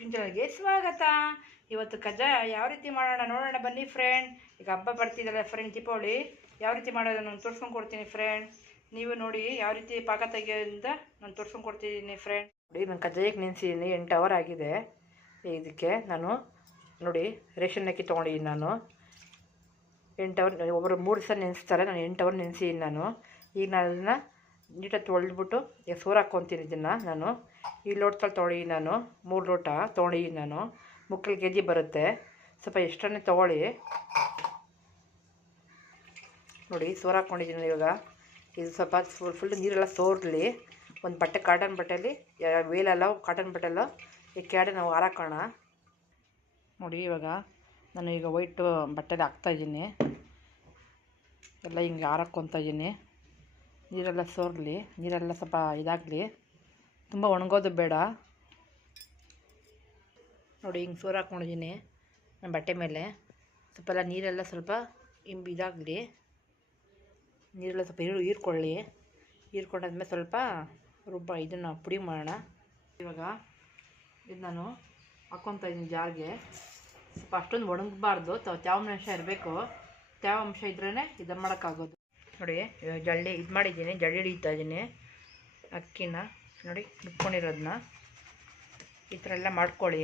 ಚಾನಲ್ಗೆ ಸ್ವಾಗತ. ಇವತ್ತು ಕಜ್ಜಾಯ ಯಾವ ರೀತಿ ಮಾಡೋಣ ನೋಡೋಣ ಬನ್ನಿ ಫ್ರೆಂಡ್ ಈಗ ಹಬ್ಬ ಬರ್ತಿದ್ದಲ್ಲ ಫ್ರೆಂಡ್ ದೀಪಾವಳಿ. ಯಾವ ರೀತಿ ಮಾಡೋದು ನಾನು ತೋರ್ಸ್ಕೊಂಡು ಕೊಡ್ತೀನಿ ಫ್ರೆಂಡ್ ನೀವು ನೋಡಿ ಯಾವ ರೀತಿ ಪಾಕ ತೆಗೆಯೋದ್ರಿಂದ ನಾನು ತೋರ್ಸ್ಕೊಂಡು ಕೊಡ್ತಿದ್ದೀನಿ ಫ್ರೆಂಡ್ ನೋಡಿ ನಾನು ಕಜ್ಜಾಯಕ್ಕೆ ನೆನೆಸಿದ್ದೀನಿ, ಎಂಟು ಅವರ್ ಆಗಿದೆ. ಇದಕ್ಕೆ ನಾನು ನೋಡಿ ರೇಷನ್ ಅಕ್ಕಿ ತೊಗೊಂಡಿದ್ದೀನಿ ನಾನು. ಎಂಟು ಅವರ್ ಒಬ್ಬರು ಮೂರು ದಿವಸ ನೆನೆಸ್ತಾರೆ, ನಾನು ಎಂಟು ಅವರ್ ನೆನೆಸಿದ್ದೀನಿ ನಾನು. ಈಗ ನಾನು ಅದನ್ನು ನೀಟಾಗಿ ತೊಳೆದ್ಬಿಟ್ಟು, ಈಗ ಸೋರು ಹಾಕ್ಕೊತೀನಿ ಇದನ್ನು ನಾನು. ಈ ಲೋಟದಲ್ಲಿ ತೊಳಿ ನಾನು, ಮೂರು ಲೋಟ ತೊಳಿ ನಾನು. ಮುಕ್ಕಾಲು ಕೆ ಜಿ ಬರುತ್ತೆ. ಸ್ವಲ್ಪ ಎಷ್ಟನ್ನೇ ತೊಗೊಳ್ಳಿ ನೋಡಿ, ಸೋರ್ ಹಾಕ್ಕೊಂಡಿದ್ದೀನಿ ಇವಾಗ. ಇದು ಸ್ವಲ್ಪ ಫುಲ್ ಫುಲ್ ನೀರೆಲ್ಲ ಸೋರಲಿ. ಒಂದು ಬಟ್ಟೆ ಕಾಟನ್ ಬಟ್ಟೆಯಲ್ಲಿ ವೇಲಲ್ಲ ವೇಲೆಲ್ಲ ಕಾಟನ್ ಬಟ್ಟೆಲ್ಲ ಈ ಕ್ಯಾಡೆ ನಾವು ಹಾರಾಕೋಣ. ನೋಡಿ, ಇವಾಗ ನಾನು ಈಗ ವೈಟ್ ಬಟ್ಟೆಲಿ ಹಾಕ್ತಾಯಿದ್ದೀನಿ ಎಲ್ಲ ಹಿಂಗೆ ಹಾರಾಕ್ಕೊತಾ ಇದ್ದೀನಿ. ನೀರೆಲ್ಲ ಸೋರಲಿ, ನೀರೆಲ್ಲ ಸ್ವಲ್ಪ ಇದಾಗಲಿ. ತುಂಬ ಒಣಗೋದು ಬೇಡ. ನೋಡಿ ಹಿಂಗೆ ಸೋರು ಹಾಕ್ಕೊಂಡಿದ್ದೀನಿ ನನ್ನ ಬಟ್ಟೆ ಮೇಲೆ. ಸ್ವಲ್ಪ ಎಲ್ಲ ನೀರೆಲ್ಲ ಸ್ವಲ್ಪ ಇಂಬು ಇದಾಗಲಿ. ನೀರೆಲ್ಲ ಸ್ವಲ್ಪ ಹೀರು ಹೀರ್ಕೊಳ್ಳಿ ಹೀರ್ಕೊಂಡಾದ್ಮೇಲೆ ಸ್ವಲ್ಪ ರುಬ್ಬ ಇದನ್ನು ಪುಡಿ ಮಾಡೋಣ. ಇವಾಗ ಇದು ನಾನು ಹಾಕ್ಕೊತಾ ಇದ್ದೀನಿ ಜಾರ್ಗೆ. ಸ್ವಲ್ಪ ಅಷ್ಟೊಂದು ಒಣಗಬಾರ್ದು. ತ್ಯಾವಾಂಶ ಇರಬೇಕು. ತ್ಯಾವಾಂಶ ಇದ್ರೇ ಇದನ್ನು ಮಾಡೋಕ್ಕಾಗೋದು. ನೋಡಿ ಜಳ್ಳಿ ಇದು ಮಾಡಿದ್ದೀನಿ, ಜಳ್ಳಿ ಹಿಡಿತಾ ಇದ್ದೀನಿ. ಅಕ್ಕಿನ. ನೋಡಿ ರುಬ್ಕೊಂಡಿರೋದನ್ನ ಈ ಥರ ಎಲ್ಲ ಮಾಡ್ಕೊಳ್ಳಿ.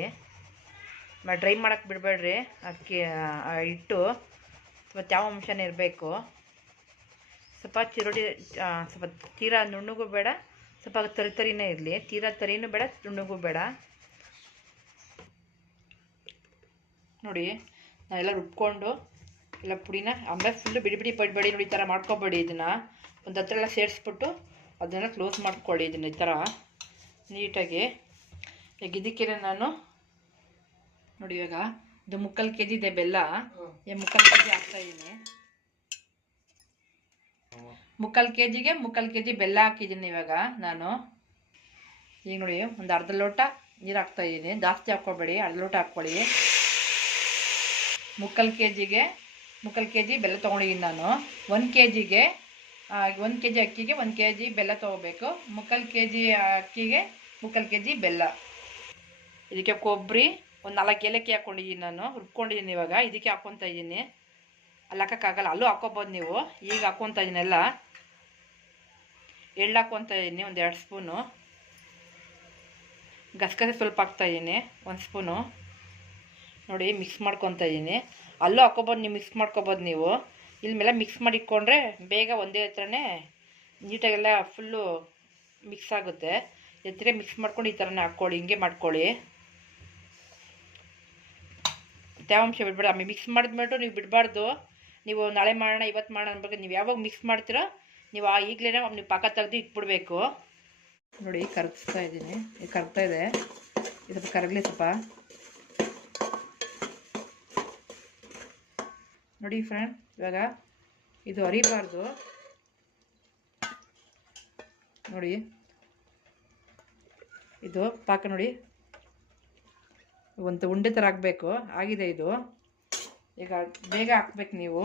ಡ್ರೈ ಮಾಡೋಕ್ಕೆ ಬಿಡಬೇಡ್ರಿ. ಅಕ್ಕಿ ಹಿಟ್ಟು ಸ್ವಲ್ಪ ತ್ಯಾವಾಂಶನೇ ಇರಬೇಕು. ಸ್ವಲ್ಪ ಚಿರುಡಿ ಸ್ವಲ್ಪ ತೀರಾ ನುಣ್ಣಗೂ ಬೇಡ, ಸ್ವಲ್ಪ ತರಿ ತರಿನೇ ಇರಲಿ. ತೀರಾ ತರಿನೂ ಬೇಡ, ನುಣ್ಣಗೂ ಬೇಡ. ನೋಡಿ, ನಾವೆಲ್ಲ ರುಬ್ಕೊಂಡು ಎಲ್ಲ ಪುಡಿನ ಆಮೇಲೆ ಫುಲ್ಲು ಬಿಡಿ ಬಿಡಿ ಪಡ್ಬೇಡಿ ನೋಡಿ ಈ ಥರ ಮಾಡ್ಕೊಬೇಡಿ ಇದನ್ನು. ಒಂದು ಹತ್ರ ಎಲ್ಲ ಸೇರಿಸ್ಬಿಟ್ಟು ಅದನ್ನು ಕ್ಲೋಸ್ ಮಾಡ್ಕೊಳ್ಳಿ ಇದನ್ನ ಈ ಥರ ನೀಟಾಗಿ. ಈಗ ಇದಕ್ಕೆ ನಾನು ನೋಡಿ ಇವಾಗ ಇದು ಮುಕ್ಕಾಲು ಕೆ ಜಿ ಇದೆ ಬೆಲ್ಲ. ಈ ಮುಕ್ಕಾಲು ಕೆ ಜಿ ಹಾಕ್ತಾಯಿದ್ದೀನಿ ಮುಕ್ಕಾಲು ಕೆ ಜಿಗೆ ಮುಕ್ಕಾಲು ಕೆ ಜಿ ಬೆಲ್ಲ ಹಾಕಿದ್ದೀನಿ ಇವಾಗ ನಾನು. ಈಗ ನೋಡಿ ಒಂದು ಅರ್ಧ ಲೋಟ ನೀರು ಹಾಕ್ತಾಯಿದ್ದೀನಿ ಜಾಸ್ತಿ ಹಾಕ್ಕೊಬೇಡಿ ಅರ್ಧ ಲೋಟ ಹಾಕ್ಕೊಳ್ಳಿ ಮುಕ್ಕಾಲು ಕೆ ಜಿಗೆ ಮುಕ್ಕಾಲು ಕೆ ಜಿ ಬೆಲ್ಲ ತೊಗೊಂಡಿದ್ದೀನಿ ನಾನು. ಒಂದು ಕೆ ಜಿಗೆ ಒಂದು ಕೆ ಜಿ ಅಕ್ಕಿಗೆ ಒಂದು ಕೆ ಜಿ ಬೆಲ್ಲ ತೊಗೋಬೇಕು. ಮುಕ್ಕಾಲು ಕೆ ಜಿ ಅಕ್ಕಿಗೆ ಮುಕ್ಕಾಲು ಕೆ ಜಿ ಬೆಲ್ಲ. ಇದಕ್ಕೆ ಕೊಬ್ಬರಿ ಒಂದು ನಾಲ್ಕು ಏಲಕ್ಕಿ ಹಾಕ್ಕೊಂಡಿದ್ದೀನಿ ನಾನು ರುಬ್ಕೊಂಡಿದ್ದೀನಿ ಇವಾಗ. ಇದಕ್ಕೆ ಹಾಕ್ಕೊತ ಇದ್ದೀನಿ ಅಲ್ಲಿ ಹಾಕೋಕ್ಕಾಗಲ್ಲ, ಅಲ್ಲೂ ಹಾಕ್ಕೊಬೋದು ನೀವು. ಈಗ ಹಾಕ್ಕೊತಾ ಇದ್ದೀನಿ ಎಲ್ಲ. ಎಳ್ಳು ಹಾಕ್ಕೊತಾ ಇದ್ದೀನಿ ಒಂದು ಎರಡು ಸ್ಪೂನು. ಗಸಗಸೆ ಸ್ವಲ್ಪ ಹಾಕ್ತಾಯಿದ್ದೀನಿ ಒಂದು ಸ್ಪೂನು. ನೋಡಿ ಮಿಕ್ಸ್ ಮಾಡ್ಕೊತಾ ಇದ್ದೀನಿ ಅಲ್ಲೂ ಹಾಕ್ಕೊಬೋದು ನೀವು ಮಿಕ್ಸ್ ಮಾಡ್ಕೊಬೋದು ನೀವು. ಇಲ್ಲಿ ಮಿಕ್ಸ್ ಮಾಡಿ ಇಟ್ಕೊಂಡ್ರೆ ಬೇಗ ಒಂದೇ ಹತ್ರನೇ ನೀಟಾಗೆಲ್ಲ ಫುಲ್ಲು ಮಿಕ್ಸ್ ಆಗುತ್ತೆ. ಎತ್ತಿಗೆ ಮಿಕ್ಸ್ ಮಾಡ್ಕೊಂಡು ಈ ಥರನೇ ಹಾಕ್ಕೊಳ್ಳಿ, ಹಿಂಗೆ ಮಾಡ್ಕೊಳ್ಳಿ. ತೇವಾಂಶ ಬಿಡಬೇಡ, ಆಮೇಲೆ ಮಿಕ್ಸ್ ಮಾಡಿದ್ಮೇಲೆ ನೀವು ಬಿಡಬಾರ್ದು. ನೀವು ನಾಳೆ ಮಾಡೋಣ, ಇವತ್ತು ಮಾಡೋಣ ಅನ್ಬೇಕು ನೀವು ಯಾವಾಗ ಮಿಕ್ಸ್ ಮಾಡ್ತೀರೋ ನೀವು ಆ ಈಗಲೇ ನೀವು ಪಾಕ ತೆಗೆದು ಇಟ್ಬಿಡ್ಬೇಕು. ನೋಡಿ, ಕರಗಿಸ್ತಾ ಇದ್ದೀನಿ. ಕರಗ್ತಾ ಇದೆ. ಇದು ಕರಗಲಿ ಸ್ವಲ್ಪ. ನೋಡಿ ಫ್ರೆಂಡ್, ಇವಾಗ ಇದು ಅರಿಬಾರ್ದು ನೋಡಿ, ಇದು ಪಾಕ ನೋಡಿ, ಒಂದು ಉಂಡೆ ಥರ ಹಾಕಬೇಕು ಆಗಿದೆ ಇದು. ಈಗ ಬೇಗ ಹಾಕ್ಬೇಕು ನೀವು.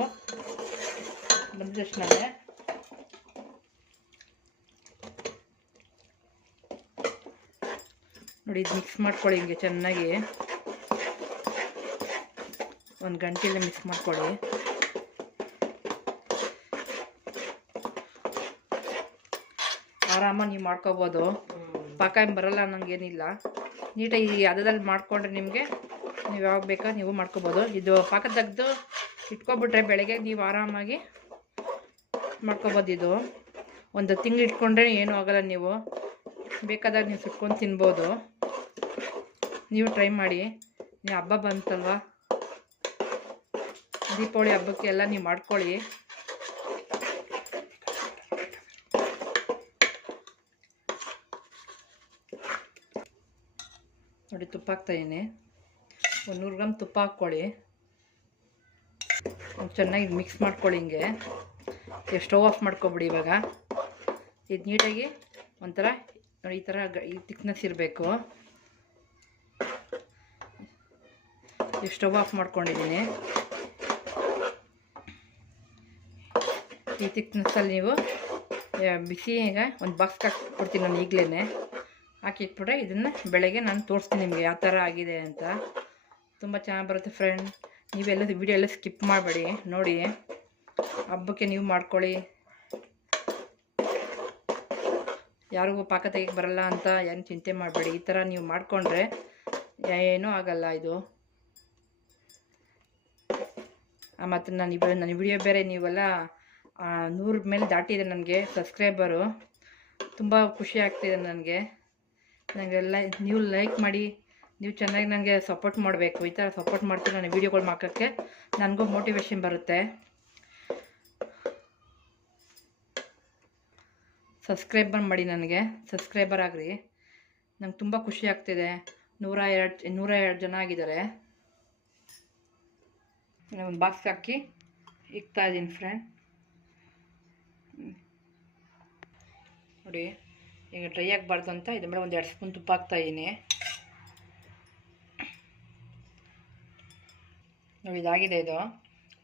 ಬಂದ ತಕ್ಷಣವೇ ನೋಡಿ, ಇದು ಮಿಕ್ಸ್ ಮಾಡ್ಕೊಳ್ಳಿ ಹಿಂಗೆ ಚೆನ್ನಾಗಿ. ಒಂದು ಗಂಟೆಲ್ಲ ಮಿಕ್ಸ್ ಮಾಡಿಕೊಡಿ ಆರಾಮಾಗಿ ನೀವು ಮಾಡ್ಕೋಬೋದು. ಪಾಕ ಏನು ಬರಲ್ಲ ಅನ್ನಂಗೇನಿಲ್ಲ ನೀಟಾಗಿ ಅದರಲ್ಲಿ ಮಾಡಿಕೊಂಡ್ರೆ ನಿಮಗೆ ನೀವು ಯಾವಾಗ ಬೇಕಾ ನೀವು ಮಾಡ್ಕೋಬೋದು. ಇದು ಪಾಕ ತೆಗೆದು ಇಟ್ಕೊಬಿಟ್ರೆ ಬೆಳಗ್ಗೆ ನೀವು ಆರಾಮಾಗಿ ಮಾಡ್ಕೋಬೋದು ಇದು ಒಂದು ತಿಂಗಳು ಇಟ್ಕೊಂಡ್ರೆ ಏನೂ ಆಗಲ್ಲ ನೀವು. ಬೇಕಾದಾಗ ನೀವು ಸುಟ್ಕೊಂಡು ತಿನ್ಬೋದು. ನೀವು ಟ್ರೈ ಮಾಡಿ. ನೀವು ಹಬ್ಬ ಬಂತಲ್ವಾ? ದೀಪಾವಳಿ ಹಬ್ಬಕ್ಕೆ ಎಲ್ಲ ನೀವು ಮಾಡ್ಕೊಳ್ಳಿ. ನೋಡಿ, ತುಪ್ಪ ಹಾಕ್ತಾಯಿದ್ದೀನಿ ಒಂದು ನೂರು ಗ್ರಾಮ್ ತುಪ್ಪ ಹಾಕ್ಕೊಳ್ಳಿ. ಚೆನ್ನಾಗಿ ಮಿಕ್ಸ್ ಮಾಡ್ಕೊಳ್ಳಿ ಹಿಂಗೆ. ಸ್ಟವ್ ಆಫ್ ಮಾಡ್ಕೊಬಿಡಿ ಇವಾಗ. ಇದು ನೀಟಾಗಿ ಒಂಥರ, ನೋಡಿ, ಈ ಥರ ಈ ತಿಕ್ನೆಸ್ ಇರಬೇಕು. ಸ್ಟವ್ ಆಫ್ ಮಾಡ್ಕೊಂಡಿದ್ದೀನಿ ಈ ತಿಕ್ನೆಸ್ಸಲ್ಲಿ ನೀವು ಬಿಸಿ ಈಗ ಒಂದು ಬಾಕ್ಸ್ ಹಾಕ್ಬಿಡ್ತೀನಿ ನಾನು ಈಗಲೇ ಹಾಕಿಟ್ಬಿಟ್ರೆ ಇದನ್ನು ಬೆಳಗ್ಗೆ ನಾನು ತೋರಿಸ್ತೀನಿ ನಿಮಗೆ ಯಾವ ಥರ ಆಗಿದೆ ಅಂತ. ತುಂಬ ಚೆನ್ನಾಗಿ ಬರುತ್ತೆ ಫ್ರೆಂಡ್ ನೀವೆಲ್ಲ ವಿಡಿಯೋ ಎಲ್ಲ ಸ್ಕಿಪ್ ಮಾಡಬೇಡಿ, ನೋಡಿ. ಹಬ್ಬಕ್ಕೆ ನೀವು ಮಾಡ್ಕೊಳ್ಳಿ. ಯಾರಿಗೂ ಪಾಕ ತೆಗಿಯಕ್ಕೆ ಬರಲ್ಲ ಅಂತ ಏನು ಚಿಂತೆ ಮಾಡಬೇಡಿ. ಈ ಥರ ನೀವು ಮಾಡಿಕೊಂಡ್ರೆ ಏನೂ ಆಗಲ್ಲ ಇದು. ಮತ್ತು ನಾನು ಇವಾಗ ನನ್ನ ವಿಡಿಯೋ ಬೇರೆ ನೀವೆಲ್ಲ ನೂರ ಮೇಲೆ ದಾಟಿದೆ ನನಗೆ ಸಬ್ಸ್ಕ್ರೈಬರು ತುಂಬ ಖುಷಿ ಆಗ್ತಿದೆ ನನಗೆ. ನನಗೆಲ್ಲ ನೀವು ಲೈಕ್ ಮಾಡಿ, ನೀವು ಚೆನ್ನಾಗಿ ನನಗೆ ಸಪೋರ್ಟ್ ಮಾಡಬೇಕು. ಈ ಥರ ಸಪೋರ್ಟ್ ಮಾಡ್ತೀರ ನಾನು ವೀಡಿಯೋಗಳು ಹಾಕೋಕ್ಕೆ ನನಗೂ ಮೋಟಿವೇಶನ್ ಬರುತ್ತೆ. ಸಬ್ಸ್ಕ್ರೈಬರ್ ಮಾಡಿ ನನಗೆ. ಸಬ್ಸ್ಕ್ರೈಬರ್ ಆಗ್ರಿ. ನಂಗೆ ತುಂಬ ಖುಷಿ ಆಗ್ತಿದೆ. ನೂರ ಎರಡು ನೂರ ಎರಡು ಜನ ಆಗಿದ್ದಾರೆ. ಒಂದು ಬಾಕ್ಸ್ ಹಾಕಿ ಇಕ್ತಾ ಇದ್ದೀನಿ ಫ್ರೆಂಡ್ ನೋಡಿ ಈಗ ಡ್ರೈ ಆಗಬಾರ್ದು ಅಂತ ಇದ್ರ ಮೇಲೆ ಒಂದು ಎರಡು ಸ್ಪೂನ್ ತುಪ್ಪ ಹಾಕ್ತಾಯಿದ್ದೀನಿ ನೋಡಿ, ಇದಾಗಿದೆ ಇದು.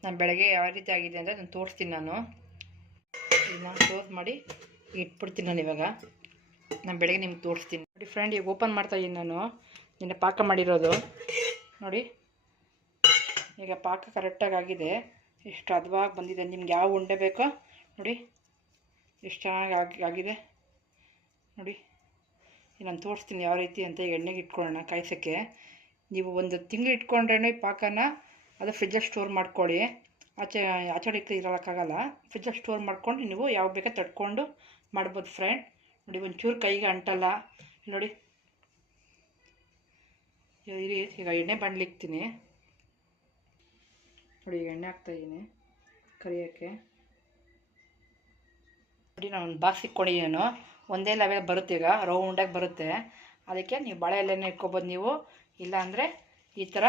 ನಾನು ಬೆಳಗ್ಗೆ ಯಾವ ರೀತಿ ಆಗಿದೆ ಅಂದರೆ ನಾನು ತೋರಿಸ್ತೀನಿ ನಾನು. ಇದನ್ನ ಕ್ಲೋಸ್ ಮಾಡಿ ಇಟ್ಬಿಡ್ತೀನಿ ನಾನು ಇವಾಗ. ನಾನು ಬೆಳಗ್ಗೆ ನಿಮ್ಗೆ ತೋರಿಸ್ತೀನಿ. ನೋಡಿ ಫ್ರೆಂಡ್ ಈಗ ಓಪನ್ ಮಾಡ್ತಾ ಇದ್ದೀನಿ ನಾನು. ನಿನ್ನೆ ಪಾಕ ಮಾಡಿರೋದು. ನೋಡಿ. ಈಗ ಪಾಕ ಕರೆಕ್ಟಾಗಿ ಆಗಿದೆ. ಎಷ್ಟು ಹದವಾಗಿ ಬಂದಿದೆ, ನಿಮ್ಗೆ ಯಾವ ಉಂಡೆ ಬೇಕೋ, ನೋಡಿ. ಎಷ್ಟು ಚೆನ್ನಾಗಿ ಆಗಿ ಆಗಿದೆ. ನೋಡಿ. ನಾನು ತೋರಿಸ್ತೀನಿ ಯಾವ ರೀತಿ ಅಂತ ಎಣ್ಣೆಗೆ ಇಟ್ಕೊಳ್ಳೋಣ ಕಾಯಿಸೋಕ್ಕೆ. ನೀವು ಒಂದು ತಿಂಗಳು ಇಟ್ಕೊಂಡ್ರೆ ಪಾಕನ ಅದು ಫ್ರಿಜ್ಜಲ್ಲಿ ಸ್ಟೋರ್ ಮಾಡ್ಕೊಳ್ಳಿ. ಆಚೆ ಆಚೆ ಇರೋಕ್ಕಾಗಲ್ಲ ಫ್ರಿಜ್ಜಲ್ಲಿ ಸ್ಟೋರ್ ಮಾಡ್ಕೊಂಡು ನೀವು ಯಾವಾಗ ಬೇಕೋ ತಡ್ಕೊಂಡು ಮಾಡ್ಬೋದು ಫ್ರೆಂಡ್ ನೋಡಿ, ಒಂಚೂರು ಕೈಗೆ ಅಂಟಲ್ಲ. ನೋಡಿ. ಇರಿ, ಈಗ ಎಣ್ಣೆ ಬಾಣಲಿಕ್ತೀನಿ ನೋಡಿ, ಎಣ್ಣೆ ಹಾಕ್ತಾಯಿದ್ದೀನಿ ಕರಿಯೋಕ್ಕೆ. ನೋಡಿ, ನಾನು ಒಂದು ಬಾಕ್ಸ್ ನಾನು. ಒಂದೇ ಲೆವೆಲ್ ಬರುತ್ತೆ ಈಗ ರೌಂಡಾಗಿ ಬರುತ್ತೆ. ಅದಕ್ಕೆ ನೀವು ಬಾಳೆ ಎಲೆನ ಇಟ್ಕೊಬೋದು ನೀವು. ಇಲ್ಲಾಂದರೆ ಈ ಥರ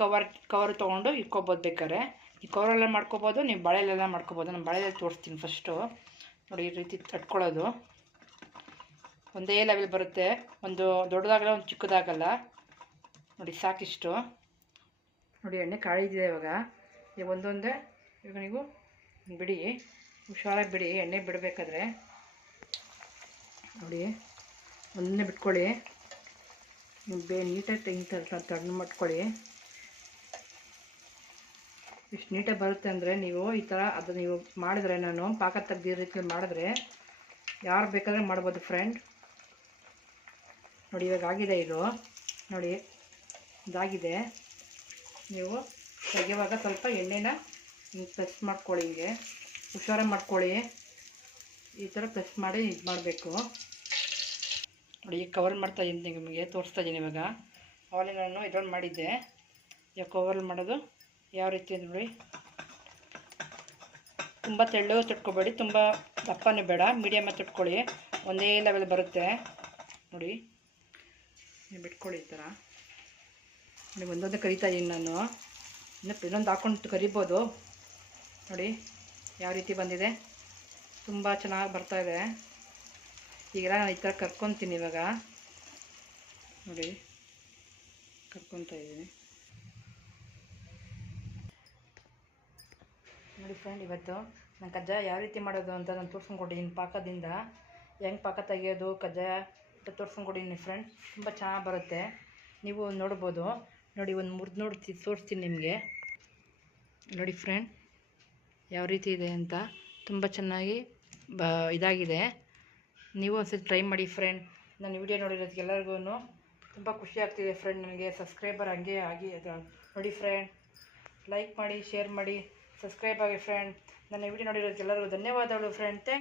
ಕವರ್ ಕವರ್ ತೊಗೊಂಡು ಇಟ್ಕೊಬೋದು ಬೇಕಾದ್ರೆ. ಈ ಕವರೆಲ್ಲ ಮಾಡ್ಕೊಬೋದು, ನೀವು ಬಾಳೆ ಎಲೆಲ್ಲ ಮಾಡ್ಕೊಬೋದು. ನಾನು ಬಾಳೆ ಎಲೆ ತೋರಿಸ್ತೀನಿ ಫಸ್ಟು ನೋಡಿ ಈ ರೀತಿ ತಟ್ಕೊಳ್ಳೋದು. ಒಂದೇ ಲೆವೆಲ್ ಬರುತ್ತೆ. ಒಂದು ದೊಡ್ಡದಾಗಲ್ಲ, ಒಂದು ಚಿಕ್ಕದಾಗಲ್ಲ. ನೋಡಿ ಸಾಕಿಷ್ಟು. ನೋಡಿ ಎಣ್ಣೆ ಕಾಳಿದಿದೆ ಇವಾಗ. ಈಗ ಒಂದೊಂದೇ ಇವಾಗ ನೀವು ಬಿಡಿ, ಹುಷಾರಾಗಿ ಬಿಡಿ, ಎಣ್ಣೆ ಬಿಡಬೇಕಾದ್ರೆ. ನೋಡಿ, ಒಂದನ್ನೇ ಬಿಟ್ಕೊಳ್ಳಿ. ನೀವು ಬೇ ನೀಟಾಗಿ ತೆಗಿತ ತಣ್ಣು ಮಾಡ್ಕೊಳ್ಳಿ. ಇಷ್ಟು ನೀಟಾಗಿ ಬರುತ್ತೆ ಅಂದರೆ ನೀವು ಈ ಥರ ಅದು ನೀವು ಮಾಡಿದ್ರೆ ನಾನು ಪಾಕ ತೆಗ್ದಿರೋ ರೀತಿ ಮಾಡಿದ್ರೆ ಯಾರು ಬೇಕಾದ್ರೆ ಮಾಡ್ಬೋದು ಫ್ರೆಂಡ್ ನೋಡಿ, ಇವಾಗ ಆಗಿದೆ ಇದು. ನೋಡಿ, ಇದಾಗಿದೆ. ನೀವು ತೆಗೆಯುವಾಗ ಸ್ವಲ್ಪ ಎಣ್ಣೆನ ಪ್ರೆಸ್ ಮಾಡ್ಕೊಳ್ಳಿ ಹಿಂಗೆ. ಹುಷಾರಾಗಿ ಮಾಡ್ಕೊಳ್ಳಿ. ಈ ಥರ ಪ್ರೆಸ್ ಮಾಡಿ ಇದು ಮಾಡಬೇಕು. ನೋಡಿ, ಈಗ ಕವರ್ ಮಾಡ್ತಾ ಇದ್ದೀನಿ ನಿಮಗೆ ತೋರಿಸ್ತಾ ಇದ್ದೀನಿ ಇವಾಗ. ಆವಾಗಲೇ ನಾನು ಇದ್ರಲ್ಲಿ ಮಾಡಿದ್ದೆ. ಈಗ ಕವರ್ ಮಾಡೋದು ಯಾವ ರೀತಿ ನೋಡಿ. ತುಂಬ ತೆಳ್ಳು ತೊಟ್ಕೊಬೇಡಿ, ತುಂಬ ದಪ್ಪನೇ ಬೇಡ ಮೀಡಿಯಮಾಗಿ ತೊಟ್ಕೊಳ್ಳಿ. ಒಂದೇ ಲೆವೆಲ್ ಬರುತ್ತೆ. ನೋಡಿ, ನೀವು ಬಿಟ್ಕೊಳ್ಳಿ ಈ ಥರ. ನೀವು ಒಂದೊಂದು ಕರಿತಾ ಇದ್ದೀನಿ ನಾನು. ಇನ್ನು ಇನ್ನೊಂದು ಹಾಕೊಂಡು ಕರಿಬೋದು. ನೋಡಿ, ಯಾವ ರೀತಿ ಬಂದಿದೆ. ತುಂಬ ಚೆನ್ನಾಗಿ ಬರ್ತಾಯಿದೆ ಈಗೆಲ್ಲ ನಾನು ಈ ಥರ ಕರ್ಕೊತೀನಿ ಇವಾಗ. ನೋಡಿ, ಕರ್ಕೊತಾ ಇದ್ದೀನಿ. ನೋಡಿ ಫ್ರೆಂಡ್ ಇವತ್ತು ನಾನು ಕಜ್ಜಾಯ ಯಾವ ರೀತಿ ಮಾಡೋದು ಅಂತ ನಾನು ತೋರ್ಸ್ಕೊಂಡ್ಕೊಟ್ಟಿದ್ದೀನಿ ಪಾಕದಿಂದ. ಹೆಂಗೆ ಪಾಕ ತೆಗಿಯೋದು, ಕಜ್ಜಾಯ ಅಂತ ತೋರ್ಸ್ಕೊಂಡ್ಕೊಟ್ಟಿದ್ದೀನಿ ಫ್ರೆಂಡ್ ತುಂಬ ಚೆನ್ನಾಗಿ ಬರುತ್ತೆ. ನೀವು ನೋಡ್ಬೋದು. ನೋಡಿ, ಒಂದು ಮುರಿದು ನೋಡಿ ತೋರಿಸ್ತೀನಿ ನಿಮಗೆ. ನೋಡಿ ಫ್ರೆಂಡ್ ಯಾವ ರೀತಿ ಇದೆ ಅಂತ. ತುಂಬ ಚೆನ್ನಾಗಿ ಬ, ಇದಾಗಿದೆ. ನೀವು ಒಂದ್ಸತಿ ಟ್ರೈ ಮಾಡಿ ಫ್ರೆಂಡ್ ನನ್ನ ವಿಡಿಯೋ ನೋಡಿರೋದಕ್ಕೆ ಎಲ್ಲರಿಗೂ ತುಂಬ ಖುಷಿ ಆಗ್ತಿದೆ ಫ್ರೆಂಡ್ ನನಗೆ ಸಬ್ಸ್ಕ್ರೈಬರ್ ಹಂಗೆ ಆಗಿ ನೋಡಿ ಫ್ರೆಂಡ್ ಲೈಕ್ ಮಾಡಿ ಶೇರ್ ಮಾಡಿ ಸಬ್ಸ್ಕ್ರೈಬ್ ಆಗಿ ಫ್ರೆಂಡ್ ನನ್ನ ವಿಡಿಯೋ ನೋಡಿರೋದಕ್ಕೆ ಎಲ್ಲರಿಗೂ ಧನ್ಯವಾದಗಳು ಫ್ರೆಂಡ್ ಥ್ಯಾಂಕ್